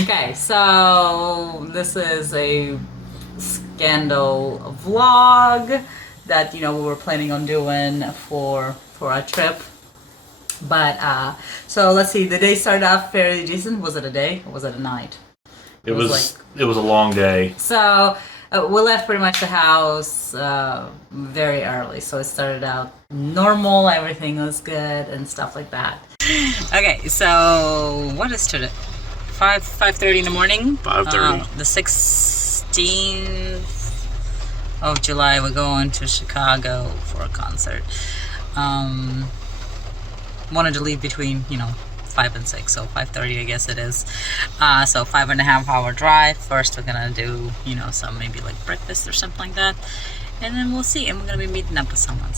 Okay, so this is a scandal vlog that we were planning on doing for our trip. But so let's see. The day started off fairly decent. Was it a day or was it a night? It was a long day. So we left pretty much the house very early. So it started out normal. Everything was good and stuff like that. Okay, so what is today? 5:30 in the morning. 5:30. The 16th of July, we're going to Chicago for a concert. Wanted to leave between 5 and 6, so 5:30 I guess it is. So 5.5 hour drive. First we're gonna do some maybe like breakfast or something like that, and then we'll see. And we're gonna be meeting up with someone.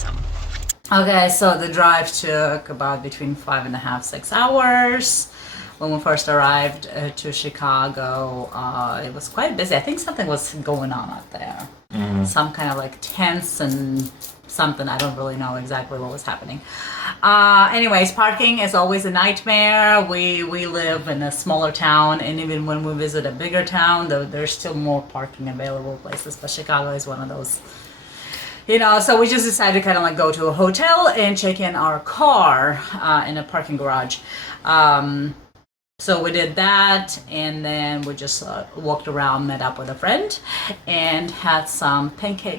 Okay, so the drive took about between 5.5 6 hours. When we first arrived to Chicago, it was quite busy. I think something was going on out there. Some kind of like tense and something. I don't really know exactly what was happening. Anyways, parking is always a nightmare. We live in a smaller town, and even when we visit a bigger town, there's still more parking available places. But Chicago is one of those. So we just decided to kind of like go to a hotel and check in our car in a parking garage. So we did that, and then we just walked around, met up with a friend, and had some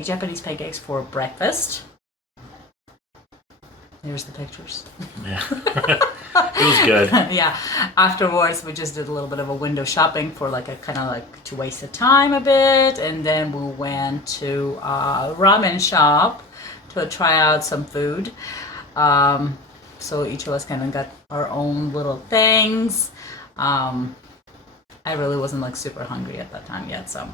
Japanese pancakes for breakfast. Here's the pictures. Yeah. It was good. Yeah. Afterwards, we just did a little bit of a window shopping for like a kind of like to waste the time a bit, and then we went to a ramen shop to try out some food. So each of us kind of got our own little things. I really wasn't like super hungry at that time yet. So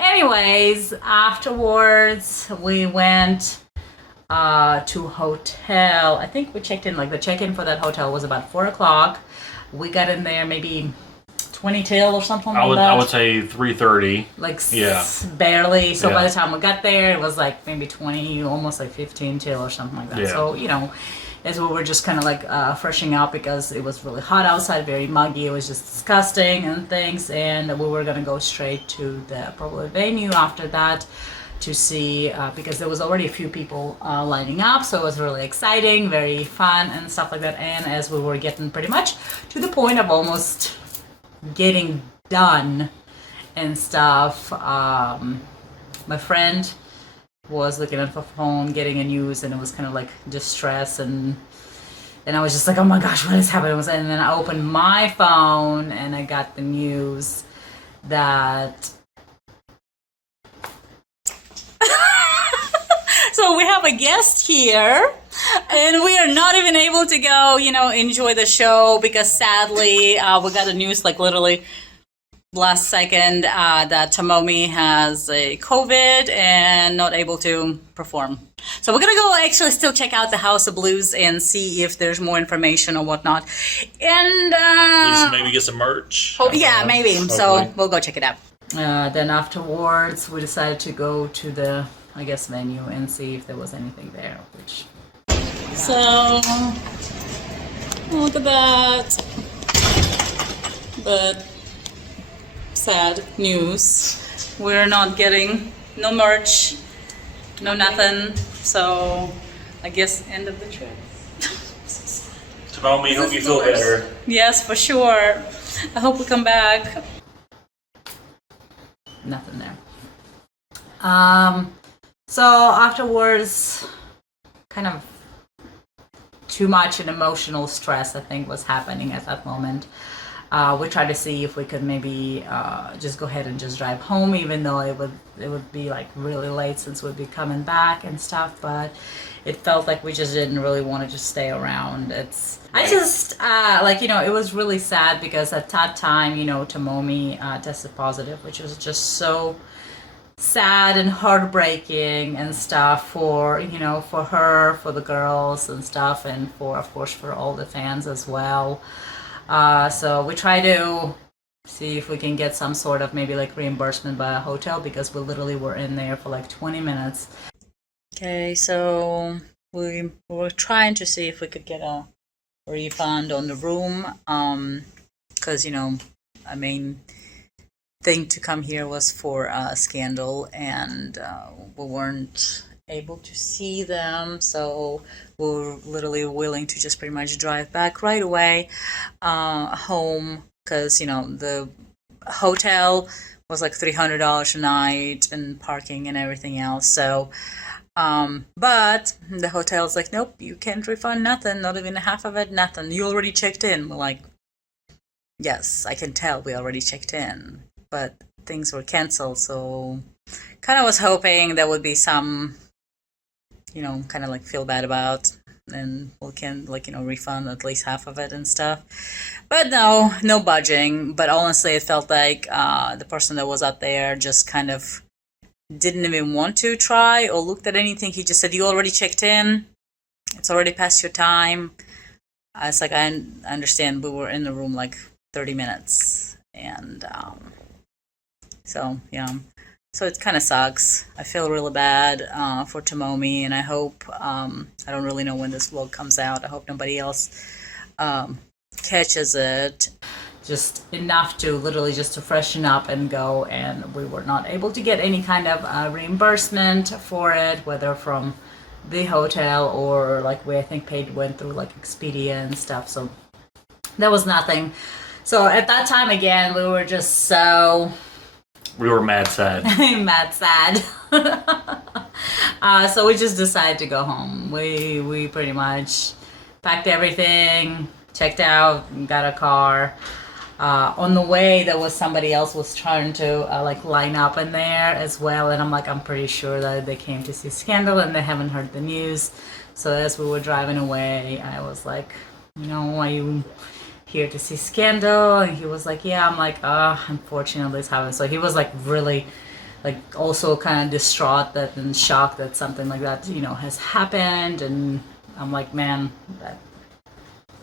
anyways, afterwards we went to hotel. I think we checked in, like the check-in for that hotel was about 4 o'clock. We got in there maybe 20 till or something like that. I would say 3:30. Like yeah. Barely. So yeah. By the time we got there, it was like maybe 20, almost like 15 till or something like that. Yeah. So, as we were just kind of like freshening up because it was really hot outside, very muggy. It was just disgusting and things. And we were going to go straight to the probably venue after that to see, because there was already a few people lining up. So it was really exciting, very fun and stuff like that. And as we were getting pretty much to the point of almost getting done and stuff, my friend was looking at her phone, getting a news, and it was kind of like distress, and I was just like, oh my gosh, what is happening? And then I opened my phone and I got the news that so we have a guest here, and we are not even able to go enjoy the show because sadly we got the news like literally last second that Tomomi has a COVID and not able to perform. So we're gonna go actually still check out the House of Blues and see if there's more information or whatnot. And At least maybe get some merch. yeah, maybe. Hopefully. So we'll go check it out. Then afterwards, we decided to go to the, I guess, venue and see if there was anything there. So look at that. But sad news. We're not getting no merch, no nothing. So I guess end of the trip. Tomomi, hope you feel better. Yes, for sure. I hope we come back. Nothing there. So afterwards, kind of too much an emotional stress, I think, was happening at that moment. We tried to see if we could maybe just go ahead and just drive home, even though it would be like really late since we'd be coming back and stuff. But it felt like we just didn't really want to just stay around. I just it was really sad because at that time, Tomomi tested positive, which was just so sad and heartbreaking and stuff for her, for the girls and stuff, and of course for all the fans as well. So we try to see if we can get some sort of maybe like reimbursement by a hotel because we literally were in there for like 20 minutes. Okay, so we were trying to see if we could get a refund on the room, because I mean, thing to come here was for Scandal, and we weren't able to see them, so we were literally willing to just pretty much drive back right away home, because the hotel was like $300 a night and parking and everything else. So but the hotel's like, nope, you can't refund nothing, not even half of it, nothing, you already checked in. We're like, yes, I can tell we already checked in, but things were canceled. So kind of was hoping there would be some, kind of like feel bad about, and we can refund at least half of it and stuff. But no budging. But honestly, it felt like the person that was out there just kind of didn't even want to try or looked at anything. He just said, you already checked in, it's already past your time. I was like, I understand, we were in the room like 30 minutes, and so it kind of sucks. I feel really bad for Tomomi, and I hope, I don't really know when this vlog comes out, I hope nobody else catches it. Just enough to literally just to freshen up and go, and we were not able to get any kind of reimbursement for it, whether from the hotel or like we, I think, went through like Expedia and stuff, so there was nothing. So at that time, again, we were just we were mad sad. Mad sad. So we just decided to go home. We pretty much packed everything, checked out, got a car. On the way, there was somebody else was trying to line up in there as well, and I'm pretty sure that they came to see Scandal and they haven't heard the news. So as we were driving away, I was like, are you here to see Scandal? And he was like, yeah. I'm like, unfortunately this happened. So he was really also kind of distraught and shocked that something like that has happened. And I'm like, man,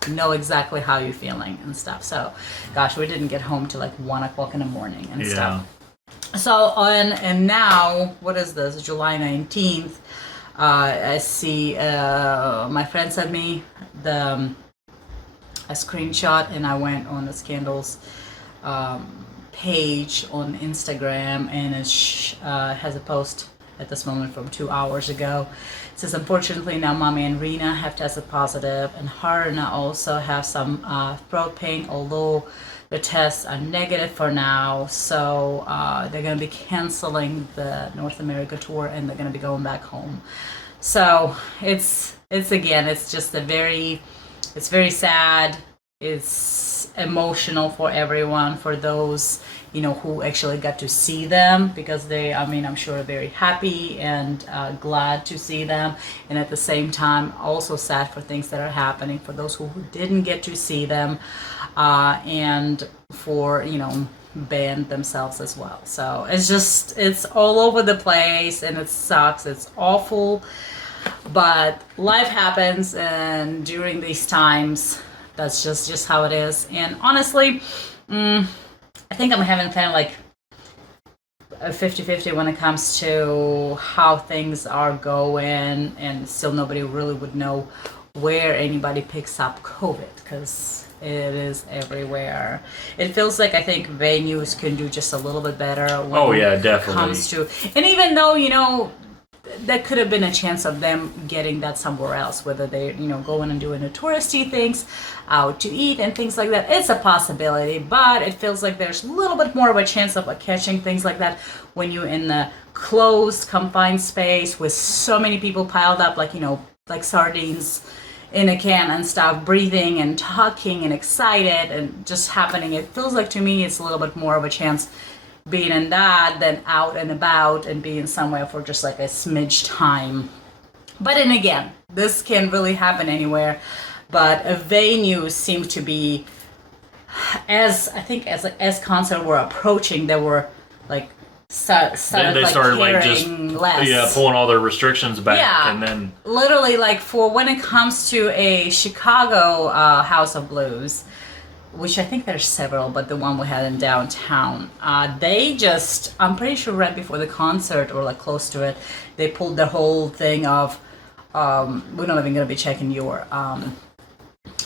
know exactly how you're feeling and stuff. So gosh, we didn't get home till 1 o'clock in the morning and stuff. So and now, what is this, July 19th, I see my friend sent me a screenshot, and I went on the Scandal's page on Instagram, and it has a post at this moment from 2 hours ago. It says, unfortunately, now Mommy and Rena have tested positive, and Harna also have some throat pain, although the tests are negative for now. So they're going to be canceling the North America tour, and they're going to be going back home. So it's just it's very sad. It's emotional for everyone, for those who actually got to see them, because I'm sure very happy and glad to see them, and at the same time also sad for things that are happening for those who didn't get to see them, and for band themselves as well. So it's all over the place, and it sucks, it's awful, but life happens, and during these times, that's just how it is. And honestly, I think I'm having kind of a 50-50 when it comes to how things are going, and still nobody really would know where anybody picks up COVID, because it is everywhere. It feels like, I think venues can do just a little bit better when it comes to, and even though that could have been a chance of them getting that somewhere else, whether they going and doing the touristy things, out to eat and things like that. It's a possibility, but it feels like there's a little bit more of a chance of catching things like that when you're in the closed, confined space with so many people piled up, like sardines in a can and stuff, breathing and talking and excited and just happening. It feels like, to me, it's a little bit more of a chance being in that than out and about and being somewhere for just a smidge time. But then again, this can really happen anywhere. But a venue seems to be, as concert were approaching, they were started caring less. Pulling all their restrictions back, and then literally for when it comes to a Chicago House of Blues, which I think there's several, but the one we had in downtown, they just, I'm pretty sure right before the concert or close to it, they pulled the whole thing of, we're not even going to be checking your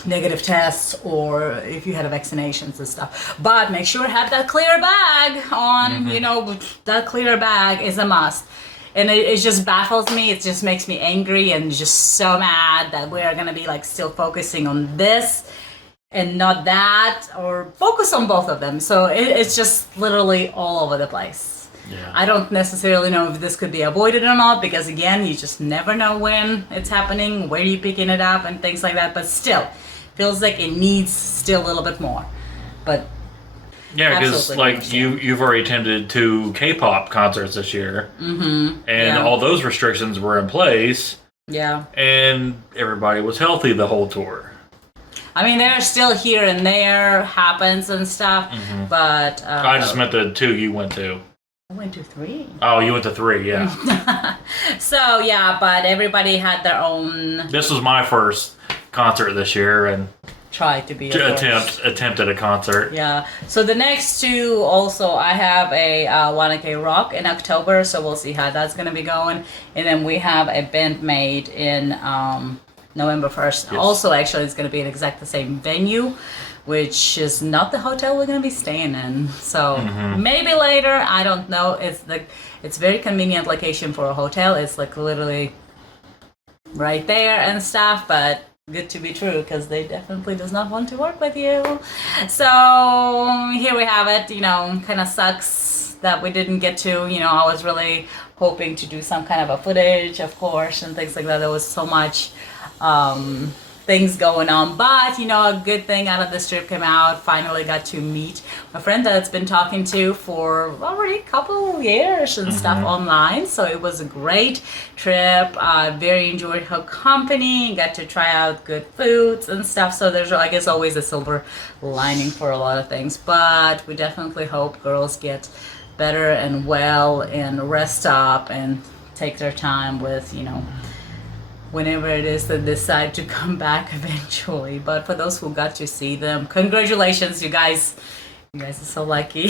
negative tests or if you had vaccinations and stuff. But make sure you have that clear bag on, you know, that clear bag is a must. And it just baffles me. It just makes me angry and just so mad that we are going to be like still focusing on this and not that, or focus on both of them. So it's just literally all over the place. Yeah. I don't necessarily know if this could be avoided or not, because again, you just never know when it's happening, where you're picking it up and things like that. But still, feels like it needs still a little bit more. But yeah, because like you've already attended 2 K-pop concerts this year, and all those restrictions were in place. Yeah, and everybody was healthy the whole tour. I mean, they're still here and there, happens and stuff, but I just meant the 2 you went to. I went to 3. Oh, you went to 3, yeah. So yeah, but everybody had their own. This was my first concert this year, and tried to be attempted a concert. Yeah. So the next 2 also, I have a 𝐂𝐚𝐧𝐝 Rock in October, so we'll see how that's gonna be going, and then we have a Bandmate in November 1st. Yes. Also, actually, it's gonna be in exact the same venue, which is not the hotel we're gonna be staying in. So maybe later, I don't know. It's very convenient location for a hotel. It's like literally right there and stuff, but good to be true, because they definitely does not want to work with you. So here we have it. You know, kind of sucks that we didn't get to, you know, I was really hoping to do some kind of a footage, of course, and things like that. There was so much things going on, but you know, a good thing out of this trip came out. Finally got to meet a friend that's been talking to for already a couple of years and stuff online. So it was a great trip. Very enjoyed her company, got to try out good foods and stuff. So there's, I guess, always a silver lining for a lot of things, but we definitely hope girls get better and well and rest up and take their time with, you know, whenever it is that decide to come back eventually. But for those who got to see them, congratulations, you guys. You guys are so lucky.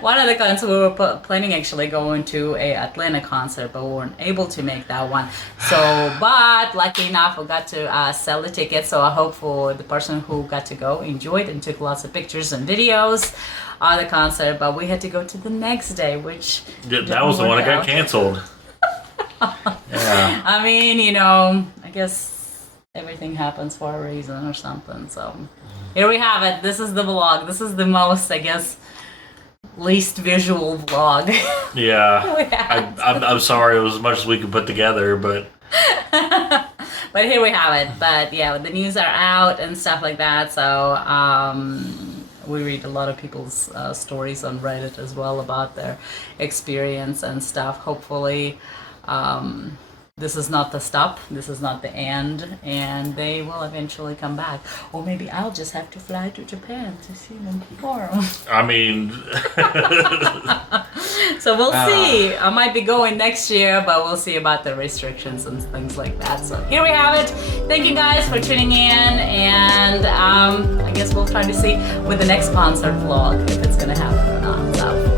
One of the concerts, we were planning actually going to a Atlanta concert, but we weren't able to make that one. So, but lucky enough, we got to sell the tickets. So I hope for the person who got to go enjoyed and took lots of pictures and videos of the concert. But we had to go to the next day, which that was the one that got canceled. Yeah. I mean, you know, I guess everything happens for a reason or something. So here we have it. This is the vlog. This is the most, I guess, least visual vlog. Yeah. I'm sorry it was as much as we could put together, but but here we have it. But yeah, the news are out and stuff like that. So we read a lot of people's stories on Reddit as well about their experience and stuff. Hopefully this is not the stop, this is not the end, and they will eventually come back. Or maybe I'll just have to fly to Japan to see them perform. I mean... So we'll see. I might be going next year, but we'll see about the restrictions and things like that. So here we have it. Thank you guys for tuning in, and I guess we'll try to see with the next concert vlog if it's gonna happen or not. So